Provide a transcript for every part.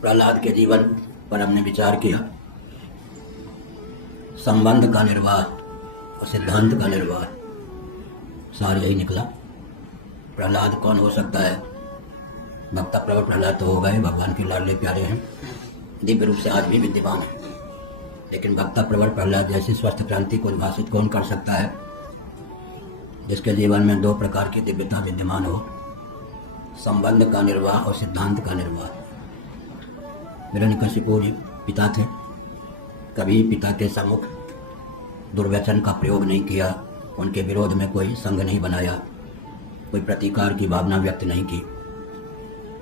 प्रहलाद के जीवन पर हमने विचार किया। संबंध का निर्वाह और सिद्धांत का निर्वाह, सार यही निकला। प्रहलाद कौन हो सकता है? भक्ता प्रवर प्रहलाद तो हो गए, भगवान के लाडले प्यारे हैं, दिव्य रूप से आज भी विद्यमान है। लेकिन भक्ता प्रवर प्रहलाद जैसी स्वस्थ क्रांति को उद्भाषित कौन कर सकता है जिसके जीवन में दो प्रकार की दिव्यता विद्यमान हो, संबंध का निर्वाह और सिद्धांत का निर्वाह। हिरण्यकशिपु जी पिता थे, कभी पिता के सम्मुख दुर्व्यसन का प्रयोग नहीं किया, उनके विरोध में कोई संग नहीं बनाया, कोई प्रतिकार की भावना व्यक्त नहीं की।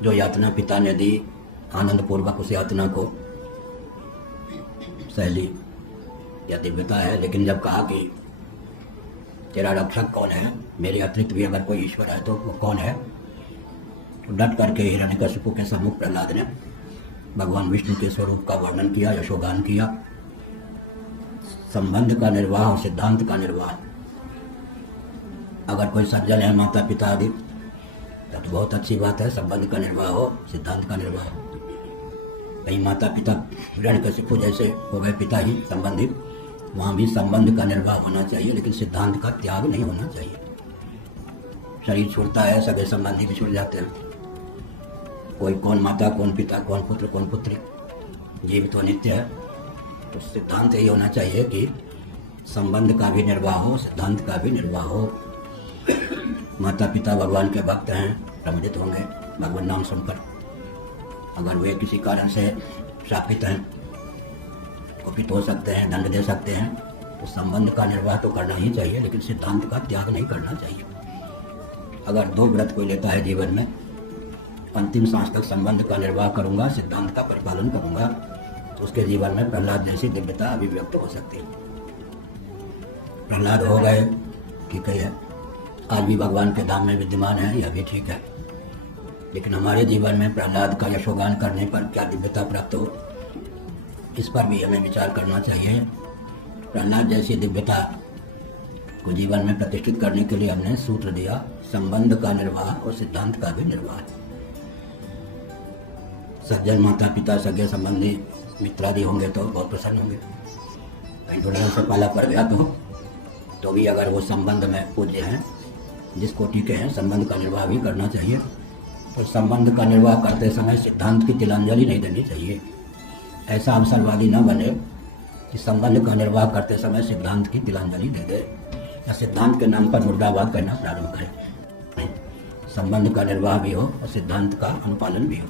जो यातना पिता ने दी, आनंद पूर्वक उस यातना को शैली या दिव्यता है। लेकिन जब कहा कि तेरा रक्षक कौन है, मेरे अतिरिक्त भी अगर कोई ईश्वर है तो वो कौन है, तो डट करके हिरण्यकशिपु के सम्मुख प्रहलाद ने भगवान विष्णु के स्वरूप का वर्णन किया, यशोगान किया। संबंध का निर्वाह और सिद्धांत का निर्वाह। अगर कोई सज्जन है, माता पिता आदि, तो बहुत अच्छी बात है, संबंध का निर्वाह हो, सिद्धांत का निर्वाह हो। कहीं माता पिता हिरण्यकशिपु जैसे हो गए पिता ही संबंधित, वहाँ भी संबंध का निर्वाह होना चाहिए, लेकिन सिद्धांत का त्याग नहीं होना चाहिए। शरीर छूटता है, सगे संबंधी भी छूट जाते हैं, कोई कौन माता, कौन पिता, कौन पुत्र, कौन पुत्री, जीव तो नित्य है। तो सिद्धांत यही होना चाहिए कि संबंध का भी निर्वाह हो, सिद्धांत का भी निर्वाह हो। माता पिता भगवान के भक्त हैं, प्रमुदित होंगे भगवान नाम सुनकर। अगर वे किसी कारण से शापित हैं, कुपित हो सकते हैं, दंड दे सकते हैं, तो संबंध का निर्वाह तो करना ही चाहिए, लेकिन सिद्धांत का त्याग नहीं करना चाहिए। अगर दो व्रत कोई लेता है जीवन में, अंतिम सांस तक संबंध का निर्वाह करूंगा, सिद्धांत का परिपालन करूंगा, तो उसके जीवन में प्रहलाद जैसी दिव्यता अभिव्यक्त हो सकती है। प्रहलाद हो गए, ठीक है, आज भी भगवान के धाम में विद्यमान है, यह भी ठीक है। लेकिन हमारे जीवन में प्रहलाद का यशोगान करने पर क्या दिव्यता प्राप्त हो, इस पर भी हमें विचार करना चाहिए। प्रहलाद जैसी दिव्यता को जीवन में प्रतिष्ठित करने के लिए हमने सूत्र दिया, संबंध का निर्वाह और सिद्धांत का भी निर्वाह। सज्जन माता पिता, सगे संबंधी, मित्रादि होंगे तो बहुत प्रसन्न होंगे। कहीं दुनिया से पाला पड़ गया तो भी अगर वो संबंध में पूज्य हैं, जिस कोटि के हैं, संबंध का निर्वाह भी करना चाहिए। तो संबंध का निर्वाह करते समय सिद्धांत की तिलांजलि नहीं देनी चाहिए। ऐसा अवसरवादी न बने कि संबंध का निर्वाह करते समय सिद्धांत की तिलांजलि दे दे या सिद्धांत के नाम पर मुर्दाबाद करना प्रारंभ करे। संबंध का निर्वाह भी हो और सिद्धांत का अनुपालन भी हो।